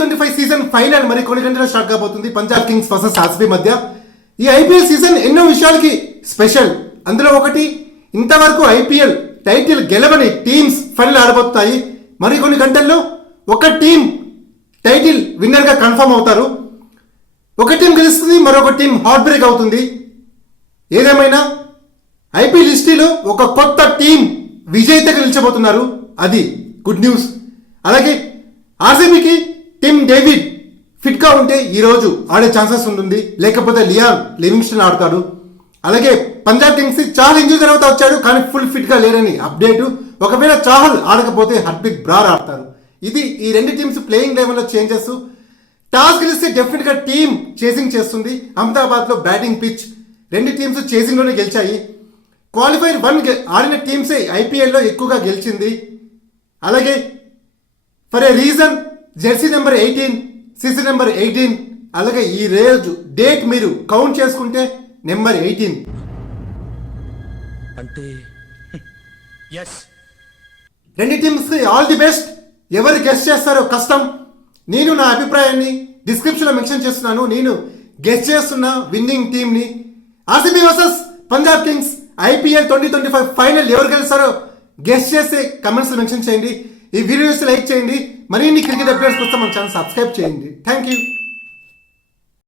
2025 season final మరి కొన్ని గంటల్లో స్టార్ట్ కాబోతుంది. పంజాబ్ కింగ్స్ వర్సెస్ ఆర్సీబీ మధ్య. ఈ ఐపీఎల్ సీజన్ ఎన్నో విషయాలకి స్పెషల్. అందులో ఒకటి, ఇంతవరకు ఐపీఎల్ టైటిల్ గెలవని టీమ్స్ ఫైనల్ ఆడబోతాయి. మరి కొన్ని గంటల్లో ఒక టీం టైటిల్ విన్నర్గా కన్ఫర్మ్ అవుతారు. ఒక టీం గెలుస్తుంది, మరొక టీం హార్ట్ బ్రేక్ అవుతుంది. ఏదేమైనా ఐపీఎల్ హిస్టరీలో ఒక కొత్త టీం విజేతగా నిలిచబోతున్నారు. అది గుడ్ న్యూస్. అలాగే ఆర్సీబీకి టిమ్ డేవిడ్ ఫిట్గా ఉంటే ఈరోజు ఆడే ఛాన్సెస్ ఉంటుంది, లేకపోతే లియాన్ లివింగ్స్టన్ ఆడతాడు. అలాగే పంజాబ్ కింగ్స్ చాహల్ ఇంజరీ తర్వాత వచ్చాడు, కానీ ఫుల్ ఫిట్గా లేరని అప్డేటు. ఒకవేళ చాహల్ ఆడకపోతే హర్ప్రీత్ బ్రార్ ఆడతారు. ఇది ఈ రెండు టీమ్స్ ప్లేయింగ్ లెవెల్లో చేంజెస్. టాస్ గెలిస్తే డెఫినెట్గా టీం చేసింగ్ చేస్తుంది. అహ్మదాబాద్లో బ్యాటింగ్ పిచ్, రెండు టీమ్స్ చేసింగ్లోనే గెలిచాయి. క్వాలిఫైర్ 1 ఆడిన టీమ్సే ఐపీఎల్లో ఎక్కువగా గెలిచింది. అలాగే for a reason Jersey number 18, season number 18. అలాగే ఈ రోజు డేట్ మీరు కౌంట్ చేసుకుంటే నెంబర్ 18 అంటే రెండు టీమ్స్ ఆల్ ది బెస్ట్. ఎవరు గెస్ట్ చేస్తారో కష్టం. నేను నా అభిప్రాయాన్ని డిస్క్రిప్షన్లో మెన్షన్ చేస్తున్నాను. నేను గెస్ట్ చేస్తున్న విన్నింగ్ టీంని. RCB versus Punjab Kings IPL 2025 final ఎవరు గెలుస్తారో గెస్ట్ చేస్తే కమెంట్స్ మెన్షన్ చేయండి. ఈ వీడియోస్ లైక్ చేయండి. మరిన్ని క్రికెట్ అప్డేట్స్ కోసం మన ఛానల్ సబ్స్క్రైబ్ చేయండి. Thank you.